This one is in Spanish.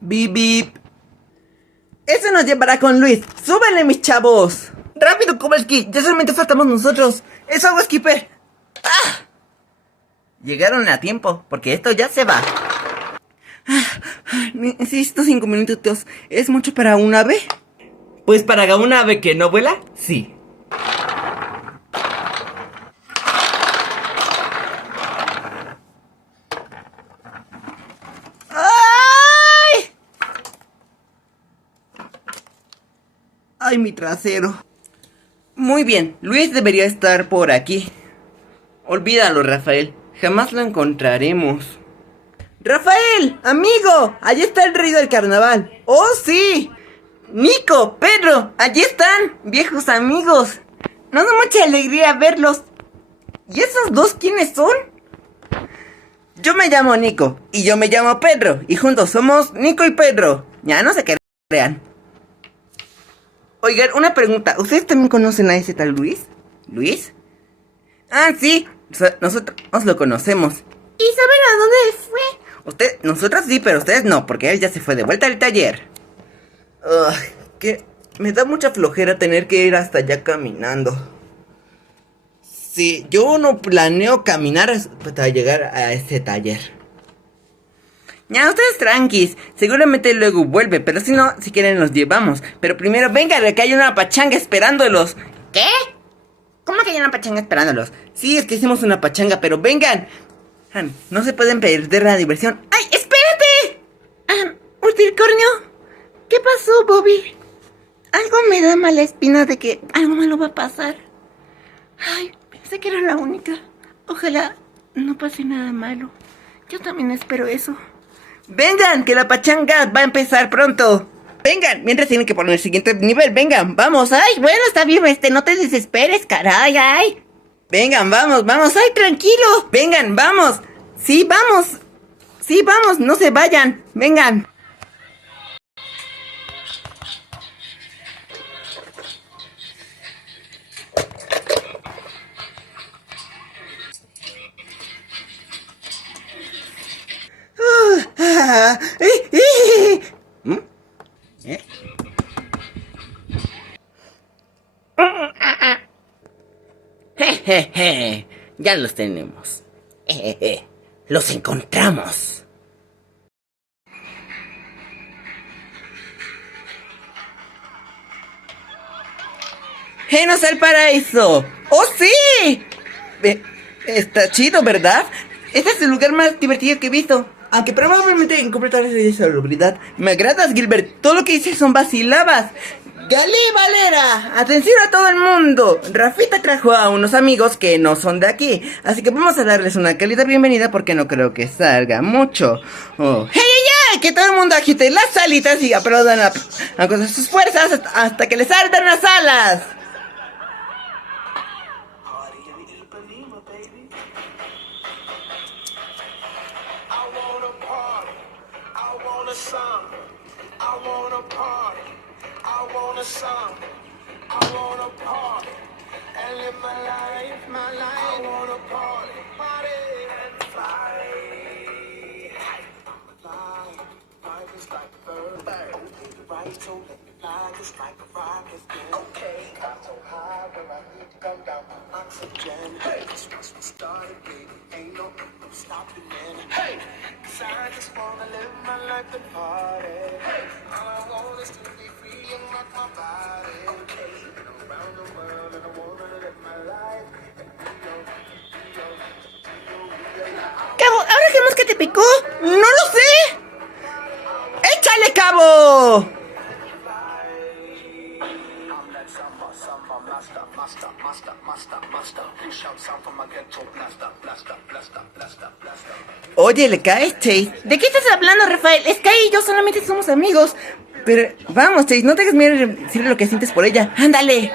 Bip, bip. Eso nos llevará con Luis. ¡Súbenle, mis chavos! ¡Rápido, Kowalski! Ya solamente faltamos nosotros. ¡Es agua, Skipper! ¡Ah! Llegaron a tiempo, porque esto ya se va. Necesito 5 minutos. ¿Es mucho para un ave? Pues para un ave que no vuela, sí. ¡Ay! ¡Ay, mi trasero! Muy bien, Luis debería estar por aquí. Olvídalo, Rafael. Jamás lo encontraremos. ¡Rafael! ¡Amigo! Allí está el rey del carnaval. ¡Oh, sí! Nico, Pedro, allí están, viejos amigos. Nos da mucha alegría verlos. ¿Y esos dos quiénes son? Yo me llamo Nico y yo me llamo Pedro y juntos somos Nico y Pedro. Ya no se crean. Oigan, una pregunta. ¿Ustedes también conocen a ese tal Luis? ¿Luis? Ah, sí. Nosotros nos lo conocemos. ¿Y saben a dónde fue? Nosotros sí, pero ustedes no, porque él ya se fue de vuelta al taller. Que me da mucha flojera tener que ir hasta allá caminando. Sí, yo no planeo caminar hasta llegar a ese taller. Ya, ustedes tranquis, seguramente luego vuelve, pero si no, si quieren los llevamos. Pero primero vengan, que hay una pachanga esperándolos. ¿Qué? ¿Cómo que hay una pachanga esperándolos? Sí, es que hicimos una pachanga, pero vengan. No se pueden perder la diversión. ¡Ay, espérate! Ultricornio, ¿qué pasó, Bobby? Algo me da mala espina de que algo malo va a pasar. Ay, pensé que era la única. Ojalá no pase nada malo. Yo también espero eso. Vengan, que la pachanga va a empezar pronto. Vengan, mientras tienen que poner el siguiente nivel. Vengan, vamos. Ay, bueno, está bien, no te desesperes, caray, ay. Vengan, vamos, ay, tranquilo. Vengan, vamos. Sí, vamos, no se vayan. Vengan. ¿Mm? ¿Eh? Jejeje, ya los tenemos. Los encontramos. ¡Genos al paraíso! ¡Oh, sí! Está chido, ¿verdad? Este es el lugar más divertido que he visto. Aunque probablemente incumple todas las leyes de salubridad. Me agradas, Gilbert. Todo lo que dices son vacilabas. ¡Galí, Valera! ¡Atención a todo el mundo! Rafita trajo a unos amigos que no son de aquí. Así que vamos a darles una cálida bienvenida porque no creo que salga mucho. ¡Oh! ¡Hey, ya! Que todo el mundo agite las alitas y aplaudan con sus fuerzas hasta que les saltan las alas. Cabo, ¿ahora qué mosca te picó? ¡No lo sé! ¡Échale, Cabo! Oye, ¿le caes, Chase? ¿De qué estás hablando, Rafael? Sky y yo solamente somos amigos. Pero vamos, Chase, no te hagas miedo decirle lo que sientes por ella. ¡Ándale!